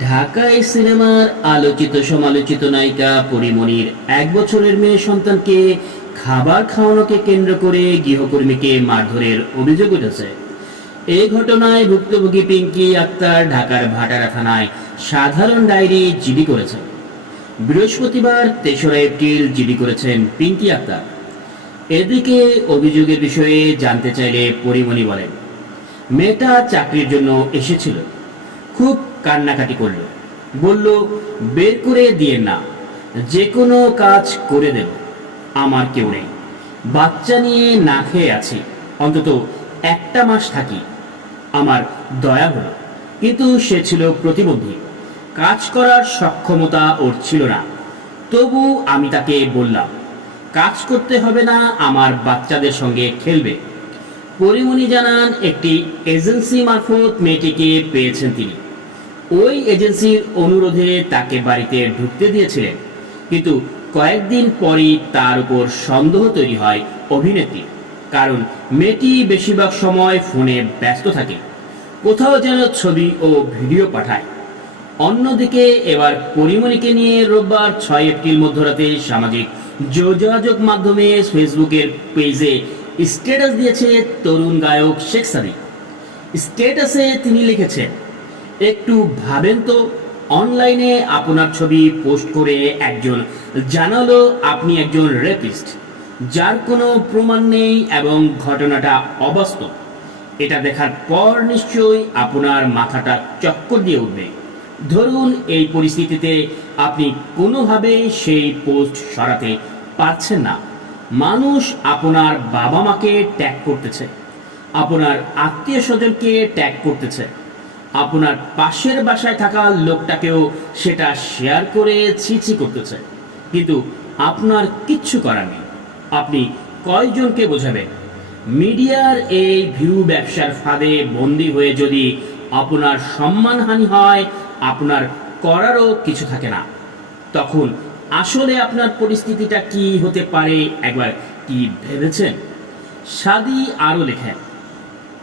ঢাকায় সিনেমার আলোচিত সমালোচিত নায়িকা পরিমণির এক বছরের মেয়ে সন্তানকে খাবার খাওয়ানোকে কেন্দ্র করে গৃহকর্মীকে মারধরের অভিযোগ উঠেছে। এই ঘটনায় ভুক্তভোগী পিঙ্কি আক্তার ঢাকার ভাটারা থানায় সাধারণ ডায়েরি জিডি করেছে। বৃহস্পতিবার তেসরা এপ্রিল জিডি করেছেন পিঙ্কি আক্তার। এদিকে অভিযোগের বিষয়ে জানতে চাইলে পরিমণি বলেন, মেয়েটা চাকরির জন্য এসেছিল। খুব কান্নাকাটি করল। বলল, বের করে দিয়ে না যে কোনো কাজ করে দেব, আমার কেউ নেই। বাচ্চা নিয়ে না খেয়ে আছি, অন্তত একটা মাস থাকি, আমার দয়া হলো। কিন্তু সে ছিল প্রতিবন্ধী। কাজ করার সক্ষমতা ওর ছিল না। তবু আমি তাকে বললাম, কাজ করতে হবে না, আমার বাচ্চাদের সঙ্গে খেলবে। পরিমণি জানান, একটি এজেন্সি মারফত মেয়েটিকে পেয়েছেন তিনি। ওই এজেন্সির অনুরোধে তাকে বাড়িতে ঢুকতে দিয়েছিলেন। কিন্তু কয়েকদিন পরই তার উপর সন্দেহ তৈরি হয় অভিনেত্রী। কারণ মেয়েটি বেশিরভাগ সময় ফোনে ব্যস্ত থাকে। কোথাও যেন ছবি ও ভিডিও পাঠায়। অন্যদিকে এবার পরিমণিকে নিয়ে রোববার ছয় এপ্রিল মধ্যরাতে সামাজিক যোগাযোগ মাধ্যমে ফেসবুকের পেজে স্ট্যাটাস দিয়েছে তরুণ গায়ক শেখ সাদিক। স্ট্যাটাসে তিনি লিখেছেন একটু ভাবেন তো, অনলাইনে আপনার ছবি পোস্ট করে একজন, জানালো আপনি একজন রেপিস্ট, যার কোনো প্রমাণ নেই এবং ঘটনাটা অবাস্তব। এটা দেখার পর নিশ্চয়ই আপনার মাথাটা চক্কর দিয়ে উঠবে। ধরুন এই পরিস্থিতিতে আপনি কোনোভাবে সেই পোস্ট সরাতে পারছেন না। মানুষ আপনার বাবা মাকে ট্যাগ করতেছে, আপনার আত্মীয় স্বজনকে ট্যাগ করতেছে আপনার পাশের বাসায় থাকা লোকটাকেও সেটা শেয়ার করে ছিছি করতেছে কিন্তু আপনার কিচ্ছু করার নেই। আপনি কয়জনকে বোঝাবেন? মিডিয়ার এই ভিউ ব্যবসার ফাঁদে বন্দি হয়ে যদি আপনার সম্মানহানি হয়, আপনার করারও কিছু থাকে না। তখন আসলে আপনার পরিস্থিতিটা কি হতে পারে একবার কি ভেবেছেন? সাদি আরও লেখেন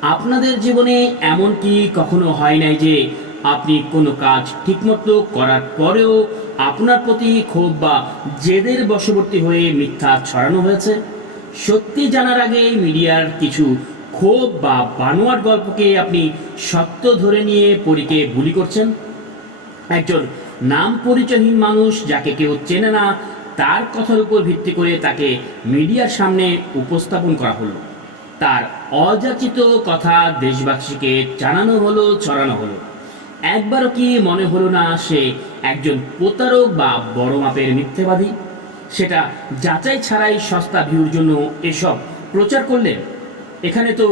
আপনাদের জীবনে এমন কি কখনো হয় নাই যে আপনি কোনো কাজ ঠিকমতো করার পরেও আপনার প্রতি ক্ষোভ বা জেদের বশবর্তী হয়ে মিথ্যা ছড়ানো হয়েছে? সত্যি জানার আগে মিডিয়ার কিছু ক্ষোভ বা বানোয়ার গল্পকে আপনি সত্য ধরে নিয়ে পরীকে বুলি করছেন? একজন নাম পরিচয়হীন মানুষ যাকে কেউ চেনে না, তার কথার উপর ভিত্তি করে তাকে মিডিয়ার সামনে উপস্থাপন করা হলো। তার অযাচিত কথা দেশবাসীকে জানানো হলো, ছড়ানো হলো। একবারও কি মনে হলো না সে একজন প্রতারক বা বড় মাপের মিথ্যেবাদী? সেটা যাচাই ছাড়াই সস্তা ভিউর জন্য এসব প্রচার করলেন। এখানে তো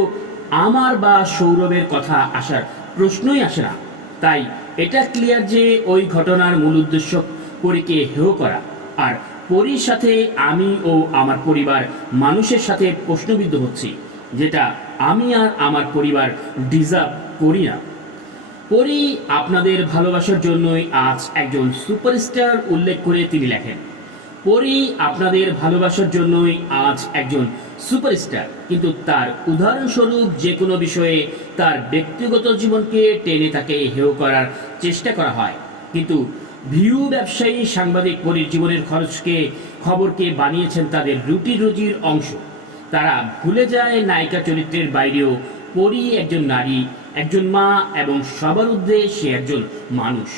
আমার বা সৌরভের কথা আসার প্রশ্নই আসে না। তাই এটা ক্লিয়ার যে ওই ঘটনার মূল উদ্দেশ্য পরীকে হেয় করা। আর পরীর সাথে আমি ও আমার পরিবার মানুষের সাথে প্রশ্নবিদ্ধ হচ্ছি। যেটা আমি আর আমার পরিবার ডিজার্ভ করি না। পরি আপনাদের ভালোবাসার জন্যই আজ একজন সুপারস্টার উল্লেখ করে তিনি লেখেন। পরি আপনাদের ভালোবাসার জন্যই আজ একজন সুপারস্টার কিন্তু তার উদাহরণস্বরূপ যে কোনো বিষয়ে তার ব্যক্তিগত জীবনকে টেনে তাকে হেয় করার চেষ্টা করা হয়। কিন্তু ভিউ ব্যবসায়ী সাংবাদিক পরির জীবনের খরচকে, খবরকে বানিয়েছেন তাদের রুটি রুজির অংশ। তারা ভুলে যায় নায়িকা চরিত্রের বাইরেও পরি একজন নারী, একজন মা এবং সবার উদ্দেশ্যে একজন মানুষ।